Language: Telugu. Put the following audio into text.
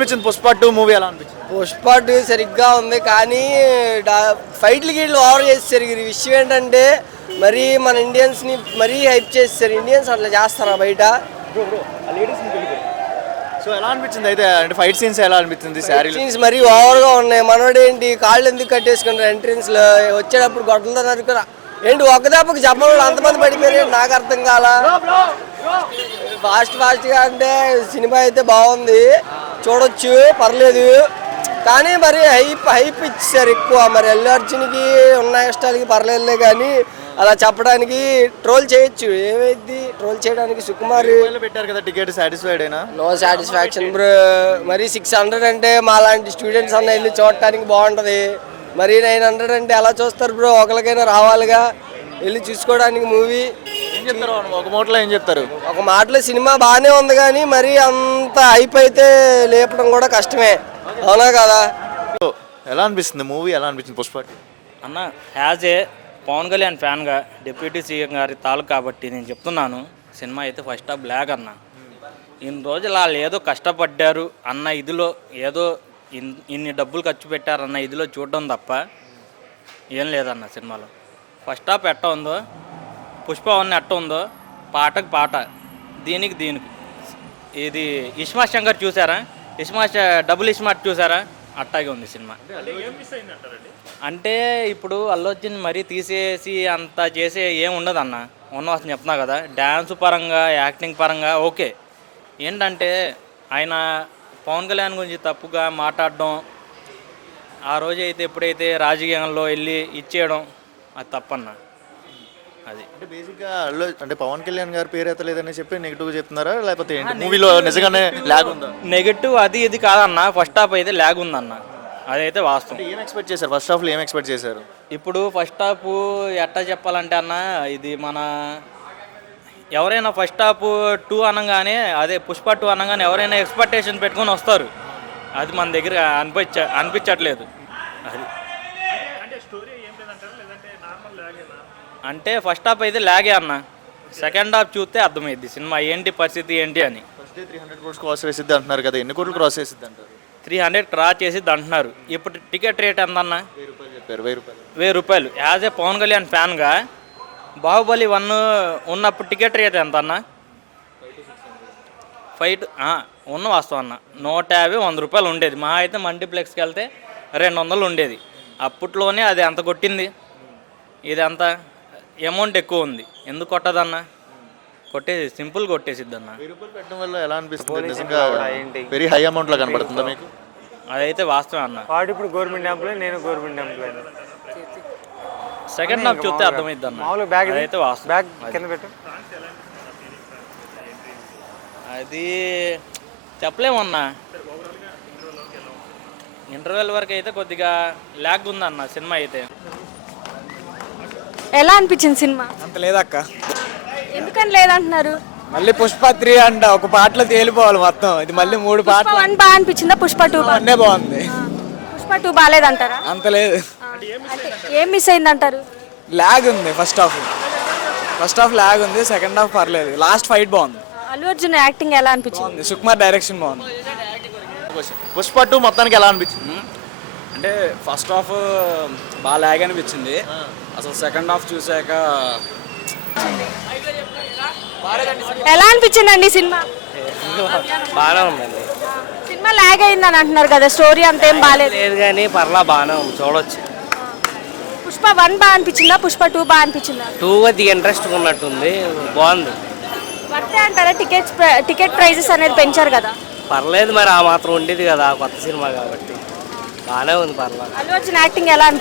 అనిపించింది పుష్ప 2 మూవీ ఎలా అనిపించింది? పుష్ప 2 సరిగ్గా ఉంది కానీ ఫైట్లు గీట్లు ఓవర్ చేస్తారు. ఈ విషయం ఏంటంటే మరీ మన ఇండియన్స్ని మరీ హైప్ చేస్తారు. ఇండియన్స్ అట్లా చేస్తారా బయట? సో ఎలా అనిపించింది అయితే, అంటే ఫైట్ సీన్స్ ఎలా అనిపించింది? శారీ సీన్స్ మరీ ఓవర్గా ఉన్నాయి. మనోడు ఏంటి కాళ్ళు ఎందుకు కట్టేసుకుంటారు ఎంట్రన్స్లో, వచ్చేటప్పుడు గొడ్డలతో నరుకురా ఏంటి ఒక్క దెబ్బకి చెప్పడం అంతమంది పడిపోయారు, నాకు అర్థం కాలా. ఫాస్ట్గా అంటే సినిమా అయితే బాగుంది, చూడొచ్చు, పర్లేదు. కానీ మరి హైప్ ఇచ్చారు ఎక్కువ. మరి అల్లు అర్జున్కి ఉన్న ఇష్టాలకి పర్లేదులే, కానీ అలా చెప్పడానికి ట్రోల్ చేయొచ్చు. ఏమైంది ట్రోల్ చేయడానికి? సుకుమార్ పెట్టారు కదా టికెట్, సాటిస్ఫైడ్ అయినా? No satisfaction bro. మరి 600 అంటే మా లాంటి స్టూడెంట్స్ అన్న వెళ్ళి చూడటానికి బాగుంటుంది. మరి 900 అంటే ఎలా చూస్తారు బ్రో? ఒకరికైనా రావాలిగా వెళ్ళి చూసుకోవడానికి మూవీ. ఏం చెప్తారు ఒక మాటలో, ఏం చెప్తారు? ఒక మాటలో సినిమా బాగానే ఉంది కానీ మరి అంత హైప్ అయితే లేపడం కూడా కష్టమే, అవునా కదా? ఎలా అనిపిస్తుంది మూవీ, ఎలా అనిపించింది పుష్ప? అన్న యాజ్ ఏ పవన్ కళ్యాణ్ ఫ్యాన్గా డిప్యూటీ సీఎం గారి తాలూకు కాబట్టి నేను చెప్తున్నాను, సినిమా అయితే ఫస్ట్ హాఫ్ బ్లాక్ అన్న. ఇన్ని రోజులు వాళ్ళు ఏదో కష్టపడ్డారు అన్న ఇదిలో, ఏదో ఇన్ని డబ్బులు ఖర్చు పెట్టారన్న ఇదిలో చూడడం తప్ప ఏం లేదన్న సినిమాలో. ఫస్ట్ హాఫ్ ఎట్ట ఉందో, పుష్ప 1 ఎట్ట ఉందో, పాటకు పాట, దీనికి ఇది ఇస్మార్ట్ శంకర్ చూసారా? డబుల్ ఇస్మార్ట్ చూసారా? అట్టాగే ఉంది సినిమా. అంటే ఇప్పుడు అల్లు అర్జున్ మరీ తీసేసి అంత చేసే ఏం ఉండదు అన్న. ఉన్నవాసం చెప్తున్నా కదా, డ్యాన్స్ పరంగా యాక్టింగ్ పరంగా ఓకే. ఏంటంటే ఆయన పవన్ కళ్యాణ్ గురించి తప్పుగా మాట్లాడడం, ఆ రోజు అయితే ఎప్పుడైతే రాజకీయంలో వెళ్ళి ఇచ్చేయడం, అది తప్పన్న. అది అంటే బేసిక్గా అంటే పవన్ కళ్యాణ్ గారి పేరు ఎత్తలేదని చెప్పి నెగిటివ్గా చెప్తున్నారా, లేకపోతే మూవీలో నిజంగానే ల్యాగ్ ఉందా? నెగిటివ్ అది ఇది కాదన్న, ఫస్ట్ హాఫ్ అయితే ల్యాగ్ ఉందన్న, అదైతే వాస్తవం. ఏం ఎక్స్పెక్ట్ చేశారు ఫస్ట్ హాఫ్లో? ఏం ఎక్స్పెక్ట్ చేశారు? ఇప్పుడు ఫస్ట్ హాఫ్ ఎట్టా చెప్పాలంటే అన్న, ఇది మన ఎవరైనా ఫస్ట్ హాఫ్ 2 అనగానే, అదే పుష్ప 2 అనగానే ఎవరైనా ఎక్స్పెక్టేషన్ పెట్టుకొని వస్తారు. అది మన దగ్గర అనిపించట్లేదు. అది అంటే ఫస్ట్ హాఫ్ అయితే లాగే అన్న, సెకండ్ హాఫ్ చూస్తే అర్థమైద్ది సినిమా ఏంటి పరిస్థితి ఏంటి అని. ఫస్ట్ 300 crores క్రాస్ చేసిద్ది అంటున్నారు కదా, ఎన్ని కోట్లు క్రాస్ చేసిద్ది అంటారు? 300 క్రాస్ చేసిద్ది అంటున్నారు. ఇప్పుడు టికెట్ రేట్ ఎంత అన్న? 1000 రూపాయలు చెప్పారు. 1000 రూపాయలు. 1000 రూపాయలు. యాజ్ ఏ పవన్ కళ్యాణ్ ఫ్యాన్గా బాహుబలి 1 ఉన్నప్పుడు టికెట్ రేట్ ఎంత అన్న? 5 ఉన్న వాస్తవం అన్న, 150, 100 రూపాయలు ఉండేది. మా అయితే మల్టీప్లెక్స్కి వెళ్తే 200 ఉండేది. అప్పట్లోనే అది అంత కొట్టింది, ఇది అంత అమౌంట్ ఎక్కువ ఉంది. ఎందుకు కొట్టదన్న? సింపుల్ కొట్టేసిద్ది అన్న. 1000 రూపాయలు పెట్టడం వల్ల ఎలా అనిపిస్తుంది? నిజంగా వెరీ హై అమౌంట్ లా కనబడుతుందా మీకు? అదైతే వాస్తవం అన్న. వాడు ఇప్పుడు గవర్నమెంట్ ఎంప్లాయ్, నేను గవర్నమెంట్ ఎంప్లాయ్. సెకండ్ హాఫ్ చూస్తే అర్థమైద్ది అన్న. అదైతే వాస్తవం. బ్యాగ్ కింద పెట్టు. అది చెప్పలేమన్నా. ఇంటర్వెల్ వరకు అయితే కొద్దిగా ల్యాగ్ ఉందన్న సినిమా అయితే. ఎలా అనిపించింది సినిమా? అంత లేదక్క. ఎందుకని లేదంటున్నారు? మళ్ళీ పుష్ప 3 అంట, ఒక పాటలో తేలిపోవాలి మొత్తం. ఇది మళ్ళీ 3 పుష్ప పాటలు. 1 బాగా అనిపించిందా? పుష్ప 2 అన్నే బాగుంది. పుష్ప 2 బాగాలేదంటారా? అంత లేదు, అంటే ఏం మిస్ అయిందంటారు? లాగ్ ఉంది. ఫస్ట్ హాఫ్ లాగ్ ఉంది, సెకండ్ హాఫ్ పర్లేదు. లాస్ట్ ఫైట్ బాగుంది. అల్లు అర్జున్ యాక్టింగ్ ఎలా అనిపించింది? సుకుమార్ డైరెక్షన్ బాగుంది. పుష్ప 2 మొత్తానికి ఎలా అనిపించింది? అంటే ఫస్ట్ హాఫ్ బాగా లాగ్ అనిపించింది. అసలు సెకండ్ హాఫ్ చూసాక ఎలా అనిపించింది అండి సినిమా? బాగానే ఉందండి. సినిమా లాగ్ అయిందని అంటున్నారు కదా, స్టోరీ అంతేం బాగాలేదు. లేదు కానీ పర్లా బాగానే ఉంది, చూడొచ్చు. పుష్ప 1 బాగా అనిపించిందా? పుష్ప 2 బాగా అనిపించిందా? 2 కొద్దిగా ఇంట్రెస్ట్ ఉన్నట్టుంది, బాగుంది. వర్తే అంటారా? టికెట్ ప్రైజెస్ అనేది పెంచారు కదా. పర్లేదు, మరి ఆ మాత్రం ఉండేది కదా కొత్త సినిమా కాబట్టి. బాగానే ఉంది, పర్లా. అల్లు అర్జున్ యాక్టింగ్ ఎలా అనిపించింది?